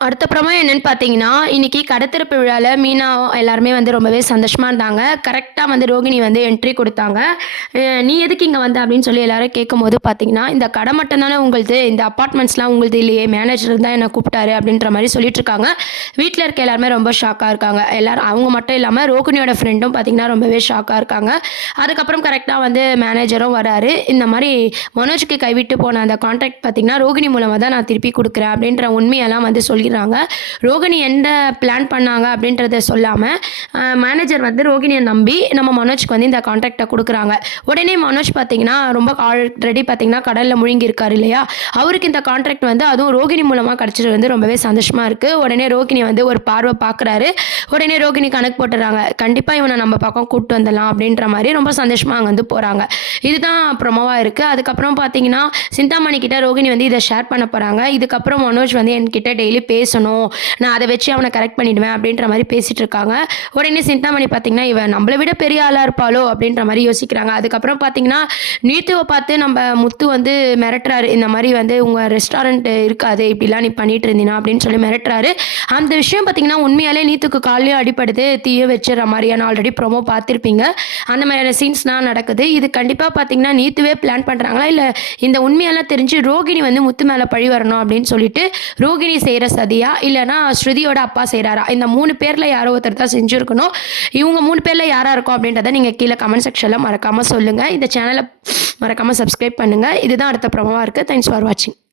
அடுத்த ப்ரோமோ என்னன்னு பார்த்தீங்கன்னா, இன்னைக்கு கடைத்திறப்பு விழால மீனா எல்லாருமே வந்து ரொம்பவே சந்தோஷமா இருந்தாங்க. கரெக்ட்டா வந்து ரோகிணி வந்து என்ட்ரி குடுத்தாங்க. "நீ எதுக்கு இங்க வந்த?" அப்படின்னு சொல்லி எல்லாரும் கேட்கும்போது பார்த்தீங்கன்னா, "இந்த கடை மட்டும் தானே உங்களுது. இந்த அபார்ட்மெண்ட்ஸ்லாம் உங்களுது இல்லையே. மேனேஜர் தான் என்ன கூப்பிட்டாரு." அப்படின்ற மாரி சொல்லிட்டுருக்காங்க. வீட்ல இருக்க எல்லாருமே ரொம்ப ஷாக்கா இருக்காங்க. எல்லாரும் அவங்க மட்டும் இல்லாம ரோகிணியோட ஃப்ரெண்டும் பார்த்தீங்கன்னா, ரொம்பவே ஷாக்கா இருக்காங்க. அதுக்கப்புறம் கரெக்ட்டா வந்து மேனேஜரும் வராரு. இந்த மாரி மனோஜ்க்கு கைவிட்டு போன அந்த கான்ட்ராக்ட் பார்த்தீங்கன்னா, ரோகிணி மூலமா தான் நான் திருப்பி குடுக்குறேன் அப்படின்ற உண்மையெல்லாம் வந்து சொல்லிர்றாங்க. ரோகிணி எந்த பிளான் பண்ணாங்க அப்படின்றத சொல்லாம, மேனேஜர் வந்து ரோகிணிய நம்பி நம்ம மனோஜ்க்கு வந்து இந்த கான்ட்ராக்ட்ட குடுக்குறாங்க. உடனே மனோஜ் பார்த்தீங்கன்னா, ரொம்ப ஆல்ரெடி பார்த்தீங்கன்னா கடல்ல முழுகி இருக்காரு இல்லையா? அவருக்கு இந்த கான்ட்ராக்ட் வந்து அதுவும் ரோகிணி மூலமா கிடைச்சது வந்து ரொம்பவே சந்தோஷமா இருக்கு. உடனே ரோகிணி வந்து ஒரு பார்வை பார்க்குறாரு. உடனே ரோகிணி கணக்கு போட்டுறாங்க. கண்டிப்பா இவன நம்ம பக்கம் கூட்டு வந்துடலாம் அப்படின்ற மாரி ரொம்ப சந்தோஷமா அங்க வந்து போறாங்க. இதுதான் ப்ரோமோவா இருக்கு. அதுக்கப்புறம் பார்த்தீங்கன்னா, சிந்தாமணி கிட்ட ரோகிணி வந்து இத ஷேர் பண்ண போறாங்க. இதுக்கப்புறம் மனோஜ் வந்து என்கிட்ட டெய்லி பேசணும். நான் அத வச்சு அவன கரெக்ட் பண்ணிடுவேன் அப்படின்ற மாரி பேசிட்டு இருக்காங்க. உடனே சிந்தாமணி பார்த்தீங்கன்னா, இவ நம்மள விட பெரிய ஆளா இருப்பாளோ அப்படின்ற மாரி யோசிக்கிறாங்க. அதுக்கப்புறம் பார்த்தீங்கன்னா, நீத்துவ பார்த்து நம்ம முத்து வந்து மிரட்டுறாரு. இந்த மாரி வந்து உங்க ரெஸ்டாரண்ட் இருக்காது. இப்படிலாம் நீ பண்ணிட்டு இருந்தீனா அப்படின்னு சொல்லி மிரட்டுறாரு. அந்த விஷயம் பார்த்தீங்கன்னா, உண்மையாலே நீத்துக்கு கால்லயும் அடிபடுது. தீய வச்சுற மாரியான ஆல்ரெடி ப்ரோமோ பார்த்திருப்பீங்க. அந்த மாதிரியான சீன்ஸ்லாம் நடக்குது. இது கண்டிப்பா பார்த்தீங்கன்னா, நீத்துவே பிளான் பண்றாங்களா? இல்ல இந்த உண்மையெல்லாம் தெரிஞ்சு ரோகிணி வந்து முத்து மேல பழி வரணும் அப்படின்னு சொல்லிட்டு, ரோகிணி செய்ற சதியா? இல்லன்னா ஸ்ருதியோட அப்பா செய்றாரா? இந்த 3 பேர்ல யாரோ ஒருத்தர் தான் செஞ்சிருக்கணும். இவங்க 3 பேர்ல யாரா இருக்கும் அப்படின்றத நீங்க கீழ கமெண்ட் செக்ஷன்ல மறக்காம சொல்லுங்க. இந்த சேனல மறக்காம சப்ஸ்கிரைப் பண்ணுங்க. இதுதான் அடுத்த ப்ரோமோவா இருக்கு. தேங்க்ஸ் ஃபார் வாட்சிங்.